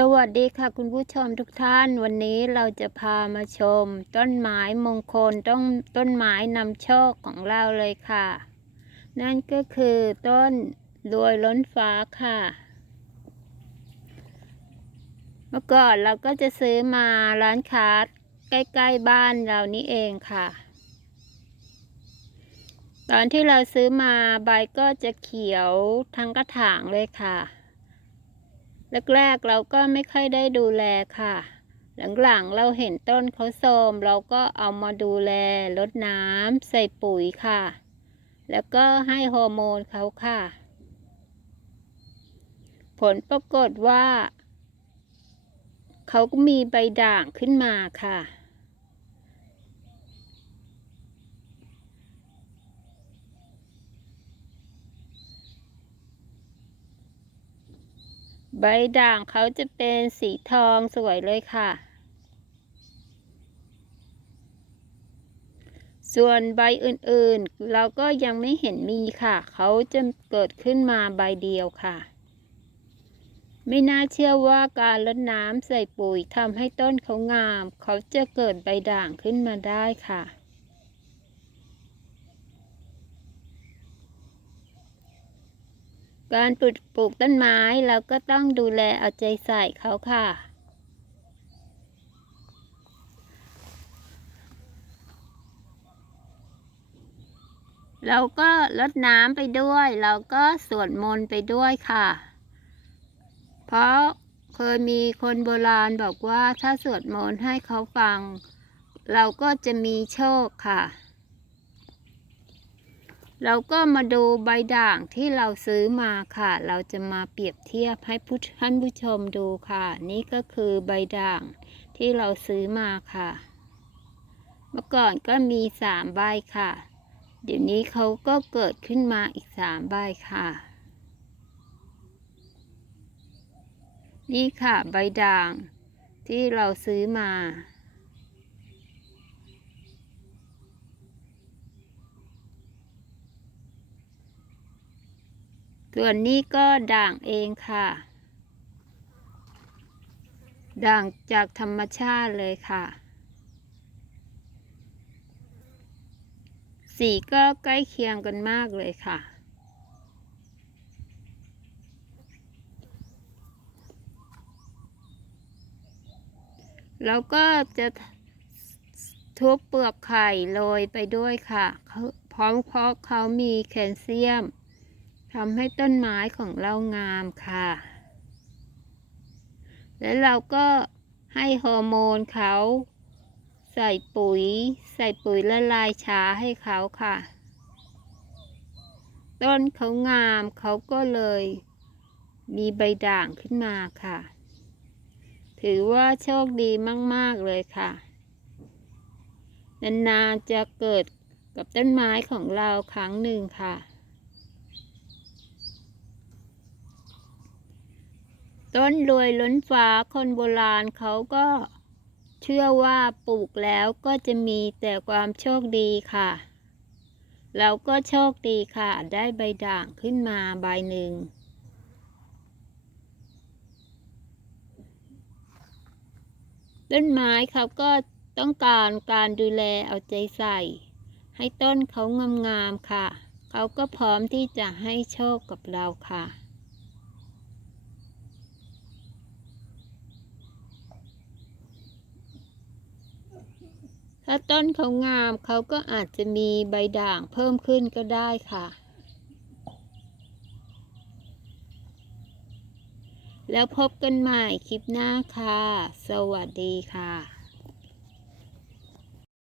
สวัสดีค่ะคุณผู้ชมทุกท่าน วันนี้เราจะพามาชม ต้นไม้มงคลต้นต้นไม้นำโชคของเราเลยค่ะ นั่นก็คือต้นรวยล้นฟ้าค่ะ เมื่อก่อนเราก็จะซื้อมาร้านค้าใกล้ๆบ้านเรานี่เองค่ะ ตอนที่เราซื้อมาใบก็จะเขียวทั้งกระถางเลยค่ะ แรกๆเราก็ไม่ค่อยได้ดูแลค่ะ หลังๆเราเห็นต้นเขาโทรมเราก็เอามาดูแลลดน้ำใส่ปุ๋ยค่ะ แล้วก็ให้ฮอร์โมนเขาค่ะ ผลปรากฏว่า เขาก็มีใบด่างขึ้นมาค่ะ ใบด่างเขาจะเป็นสีทองสวยเลยค่ะ ส่วนใบอื่นๆ เราก็ยังไม่เห็นมีค่ะ เขาจะเกิดขึ้นมาใบเดียวค่ะ ไม่น่าเชื่อว่าการรดน้ำใส่ปุ๋ยทำให้ต้นเขางาม เขาจะเกิดใบด่างขึ้นมาได้ค่ะ การปลูกปลูกต้นไม้เราก็ต้องดูแลเอาใจใส่เขาค่ะ เราก็รดน้ำไปด้วย เราก็สวดมนต์ไปด้วยค่ะ เพราะเคยมีคนโบราณบอกว่าถ้าสวดมนต์ให้เขาฟัง เราก็จะมีโชคค่ะ เราก็มาดูใบด่างที่เราซื้อมาค่ะ เราจะมาเปรียบเทียบให้ผู้ท่านผู้ชมดูค่ะ นี่ก็คือใบด่างที่เราซื้อมาค่ะ เมื่อก่อนก็มีสามใบค่ะ เดี๋ยวนี้เขาก็เกิดขึ้นมาอีกสามใบค่ะ นี่ค่ะใบด่างที่เราซื้อมา ส่วนนี้ก็ด่างเองค่ะ ด่างจากธรรมชาติเลยค่ะ สีก็ใกล้เคียงกันมากเลยค่ะแล้วก็จะทุบเปลือกไข่โรยไปด้วยค่ะเขาพราะเพราะเขามีแคลเซียม ทำให้ต้นไม้ของเรางามค่ะ แล้วเราก็ให้ฮอร์โมนเขา ใส่ปุ๋ย ใส่ปุ๋ยละลายช้าให้เขาค่ะ ต้นเขางามเขาก็เลย มีใบด่างขึ้นมาค่ะ ถือว่าโชคดีมาก ๆ เลยค่ะ นานๆจะเกิดกับต้นไม้ของเราครั้งหนึ่งค่ะ ต้นรวยล้นฟ้าคนโบราณเขาก็เชื่อว่าปลูกแล้วก็จะมีแต่ความโชคดีค่ะ เราก็โชคดีค่ะ ได้ใบด่างขึ้นมาใบหนึ่งต้นไม้เขาก็ต้องการการดูแลเอาใจใส่ ให้ต้นเขางามๆค่ะ เขาก็พร้อมที่จะให้โชคกับเราค่ะาต้นเขางามเขาก็อาจจะมีใบด่างเพิ่มขึ้นก็ได้ค่ะ แล้วพบกันใหม่คลิปหน้าค่ะ สวัสดีค่ะ